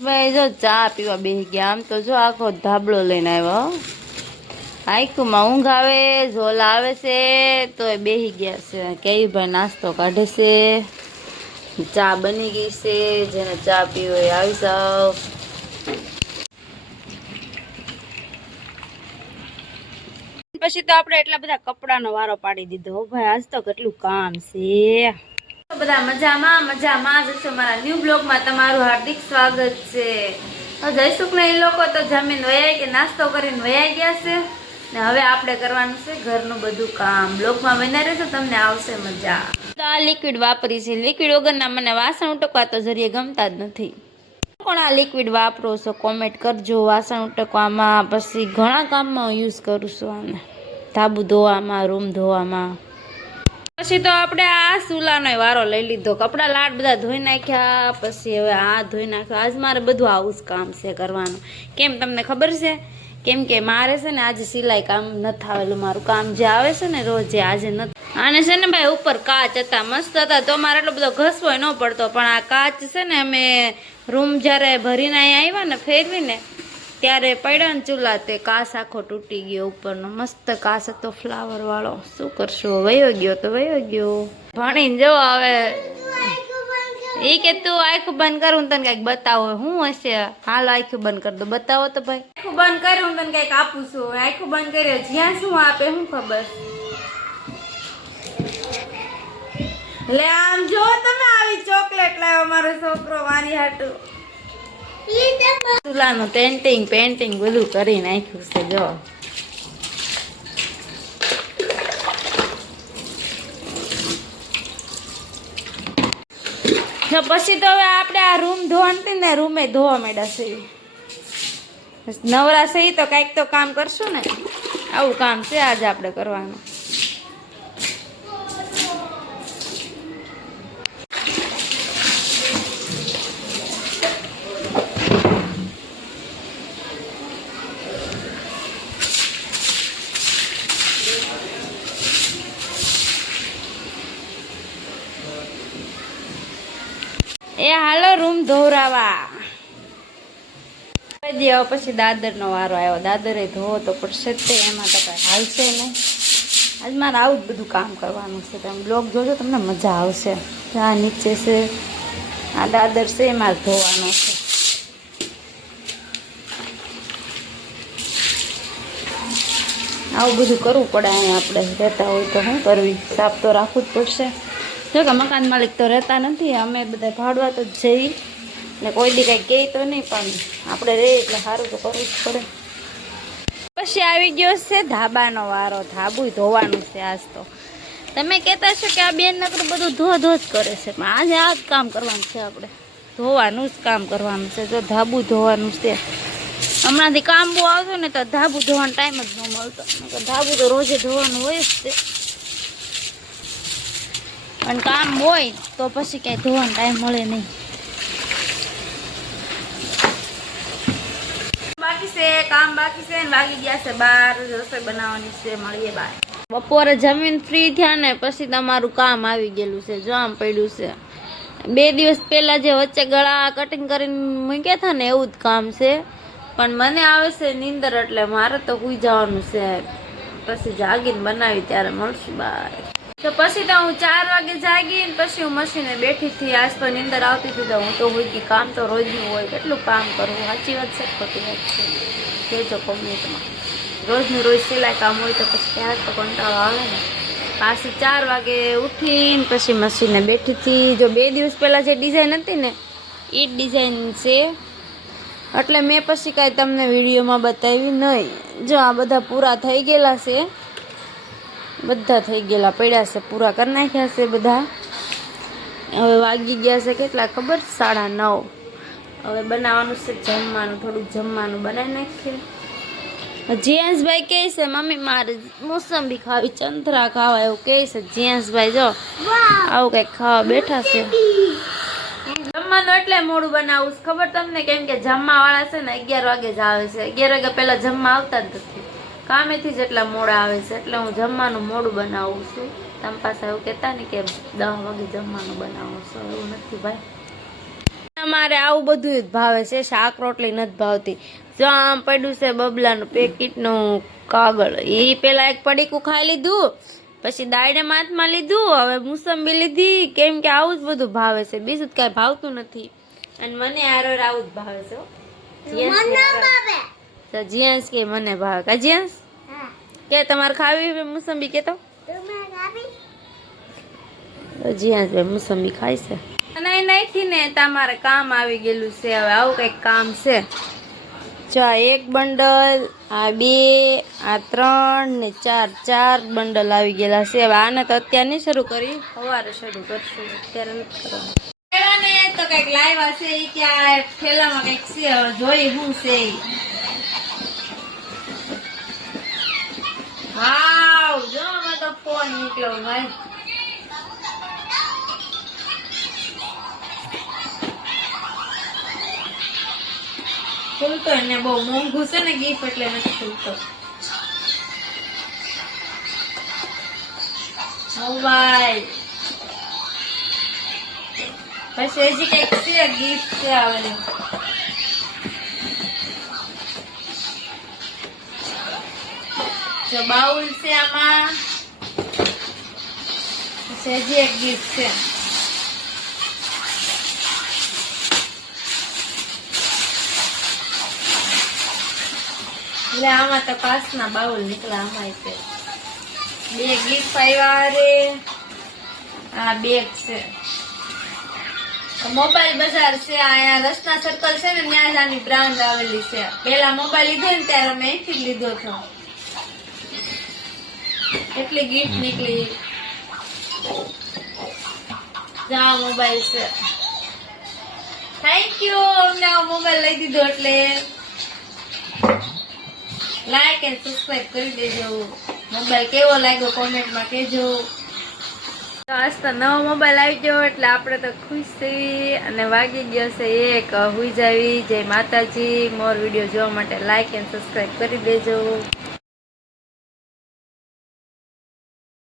ભાઈ જો ચા પીવા બેસી ગયા. આમ તો જો આખો ધાબળો લઈને આવ્યો. આખુંમાં ઊંઘ આવે, ઝોલા આવે છે તો એ બેસી ગયા છે. કેવી ભાઈ નાસ્તો કાઢે છે, ચા બની ગઈ છે. જેને ચા પીવો એ આવી જાવ. પછી તો આપણે એટલા બધા કપડાનો વારો પાડી દીધો ભાઈ. આજ તો કેટલું કામ છે. બધા મજામાં જશો. મારા ન્યૂ બ્લોગમાં તમારું હાર્દિક સ્વાગત છે. જયસુખ ને એ લોકો તો જમીન વયા કે નાસ્તો કરીને વયા ગયા છે ને હવે આપણે કરવાનું છે ઘરનું બધું કામ. બ્લોગમાં બન્યા રહેશો, તમને આવશે મજા. આ લિક્વિડ વાપરી છે. લિક્વિડ વગરના મને વાસણ ઉટકવા તો જરીએ ગમતા જ નથી. કોણ આ લિક્વિડ વાપરો છો કોમેન્ટ કરજો. વાસણ ઉટકવામાં પછી ઘણા કામમાં યુઝ કરું છું આને. ધાબુ ધોવામાં, રૂમ ધોવામાં. પછી તો આપણે આ ચૂલાનો વારો લઈ લીધો. કપડા લાટ બધા ધોઈ નાખ્યા. પછી હવે આ ધોઈ નાખ્યો. આજ મારે બધું આવું જ કામ છે કરવાનું. કેમ તમને ખબર છે? કેમ કે મારે છે ને આજે સિલાઈ કામ નથી આવેલું. મારું કામ જે આવે છે ને રોજે, આજે નથી. આને છે ને ભાઈ ઉપર કાચ હતા, મસ્ત હતા, તો મારે એટલો બધો ઘસવો ન પડતો. પણ આ કાચ છે ને અમે રૂમ જ્યારે ભરીને અહીંયા આવ્યા ને ફેરવીને ત્યારે પડ્યો ને ચૂલા, તે કાચ આખો તૂટી ગયો ઉપરનો. મસ્ત કાચ હતો ફ્લાવર વાળો. શું કરશું, વયો ગયો તો વયો ગયો. ભણીને જો હવે એ કે તું આખું બંધ કરું તને કઈક બતાવો. શું હશે? હાલ આખું બંધ કરી દો. બતાવો તો ભાઈ. આખું બંધ કર્યું તને કઈક આપું છું. આખું બંધ કર્યો જ્યાં શું આપે શું ખબર. લે આમ જો તમે આવી ચોકલેટ લાવ્યો મારો છોકરો મારી હાટુ. ચૂલાનું પેન્ટિંગ બધું કરી નાખ્યું છે જો. પછી તો હવે આપણે આ રૂમ ધોવાની ને રૂમે ધોવા માંડ્યા છે. નવરા છે તો કઈક તો કામ કરશું ને. આવું કામ છે આજે આપણે કરવાનું. એ હાલો રૂમ ધોરાવા. પછી દાદરનો વારો આવ્યો. દાદરે ધોવો તો પડશે જ તે, એમાં તો કઈ હાલશે નહીં. આજ મારે આવું જ બધું કામ કરવાનું છે. તમે બ્લોગ જોજો, તમને મજા આવશે. આ નીચે છે, આ દાદર છે, એમાં ધોવાનો છે. આવું બધું કરવું પડે. અહીંયા આપણે રહેતા હોય તો શું કરવી, સાફ તો રાખવું જ પડશે. જો કે મકાન માલિક તો રહેતા નથી, અમે બધા ભાડવા તો જઈ ને કોઈ દી કંઈ કહે તો નહીં, પણ આપણે રહીએ એટલે સારું તો કરવું જ પડે. પછી આવી ગયો છે ધાબાનો વારો. ધાબુ ધોવાનું છે આજ તો. તમે કહેતા છો કે આ બેન નકરું બધું ધો જ કરે છે, પણ આજે આ જ કામ કરવાનું છે. આપણે ધોવાનું જ કામ કરવાનું છે. જો ધાબુ ધોવાનું છે. હમણાંથી કામ બહુ આવતું ને તો ધાબુ ધોવાનો ટાઈમ જ ન મળતો. ધાબુ તો રોજે ધોવાનું હોય જ છે, પણ કામ હોય તો પછી ક્યાંય ધોવાનો ટાઈમ મળે નહીં. બાકી છે કામ, બાકી છે ને વાગી ગયા છે 12. રસોઈ બનાવવાની છે. મળીએ બાર. બપોરે જમીન ફ્રી થયા ને પછી તમારું કામ આવી ગયેલું છે. જો આમ પડ્યું છે. 2 દિવસ પહેલા જે વચ્ચે ગળા કટિંગ કરીને મૂક્યા હતા ને એવું જ કામ છે. પણ મને આવે છે નીંદર, એટલે મારે તો સુઈ જવાનું છે. પછી જાગીને બનાવી ત્યારે મળશું બાય. તો પછી તો હું 4 વાગે જાગીને પછી હું મશીને બેઠી હતી. આજ તો નીંદર આવતી હતી તો હું તો હોય ગઈ. કામ તો રોજનું હોય, કેટલું કામ કરવું. સાચી વાત છે, ખોટી વાત છે, કહેજો કોમેન્ટમાં. રોજનું રોજ સિલાઈ કામ હોય તો પછી ક્યાંક તો કંટાળો આવે ને. પાછી 4 વાગે ઉઠીને પછી મશીને બેઠી હતી. જો 2 દિવસ પહેલાં જે ડિઝાઇન હતી ને એ જ ડિઝાઇન છે, એટલે મેં પછી કાંઈ તમને વિડીયોમાં બતાવી નહીં. જો આ બધા પૂરા થઈ ગયેલા છે. બધા થઈ ગયેલા પડ્યા છે, પૂરા કરી નાખ્યા છે બધા. હવે વાગી ગયા છે કેટલા ખબર? 9:30. હવે બનાવવાનું છે જમવાનું. થોડુંક જમવાનું બનાવી નાખીએ. જીયાંશભાઈ કહે છે મમ્મી મારે મોસંબી ખાવી, ચંદ્રા ખાવા, એવું કહે છે જીયાંશભાઈ. જો આવું કંઈક ખાવા બેઠા છે. જમવાનું એટલે મોડું બનાવું છે ખબર તમને? કેમ કે જમવા વાળા છે ને 11 વાગે જ આવે છે. 11 વાગ્યા પહેલા જમવા આવતા જ નથી. કામેથી જ એટલા મોડા આવે છે, એટલે હું જમવાનું મોડું બનાવું છું. તમે પાછા એવું કહેતા ને કે 10 વાગે જમવાનું બનાવું છું, એવું નથી ભાઈ. અમારે આવું બધું જ ભાવે છે, શાક રોટલી નથી ભાવતી. જો આમ પડ્યું છે બબલાનું પેકેટનું કાગળ, એ પેલા એક પડીકું ખાઈ લીધું, પછી દાળને હાથમાં લીધું, હવે મુસંબી લીધી, કેમ કે આવું જ બધું ભાવે છે, બીજું કઈ ભાવતું નથી. અને મને આરોર આવું જ ભાવે છે. તો જીયાંશ કે મને ભાવે કા જીયાંશ કે તમારે ખાવી મુસંબી કે તો જીયાંશ ભાઈ મુસંબી ખાય છે. નહીં નાખી ને તમારે કામ આવી ગયેલું છે. હવે આવું કંઈક કામ છે. જો આ 1 બંડલ, આ 2, આ 3 ને 4 બંડલ આવી ગયેલા છે. હવે આને તો અત્યારે નહીં શરૂ કરી, સવારે શરૂ કરશું, અત્યારે નથી કરવાનું. તો કઈક લાવ્યા છે એ કે આ થેલામાં કઈક છે, હવે જોઈ શું છે. વાવ, જો આમાં તો ફોન નીકળ્યો ભાઈ. ખુલતો એને બહુ મોંઘું છે ને ગીફ, એટલે નથી ખુલતો. મોબાઈલ પછી હજી કઈક છે ગીફ્ટ છે આવેલું. જો બાઉલ છે આમાં, પછી હજી એક ગીફ્ટ છે. એટલે આમાં તો 5 ના બાઉલ નીકળ્યા. આમાં છે 2 ગીફ્ટ આવ્યા રે. આ બેગ છે. મોબાઈલ બજાર છે, અહીંયા રસ્તા સર્કલ છે ને, ત્યાં જ આની બ્રાન્ડ આવેલી છે. પેલા મોબાઈલ લીધો ને ત્યારે અમે અહીંથી જ લીધો હતો. કેટલી ગીફ્ટ નીકળી. જા મોબાઈલ છે. થેન્ક યુ, અમને આ મોબાઈલ લઈ દીધો એટલે. લાઈક એન્ડ સબસ્ક્રાઇબ કરી દેજો. મોબાઈલ કેવો લાગ્યો કોમેન્ટમાં કહેજો. આજ તો નવો મોબાઈલ આવી ગયો એટલે આપણે તો ખુશ છીએ. અને વાગી ગયો છે 1. હુઈ જાવી. જય માતાજી. મોર વિડીયો જોવા માટે લાઈક એન્ડ સબસ્ક્રાઇબ કરી દેજો.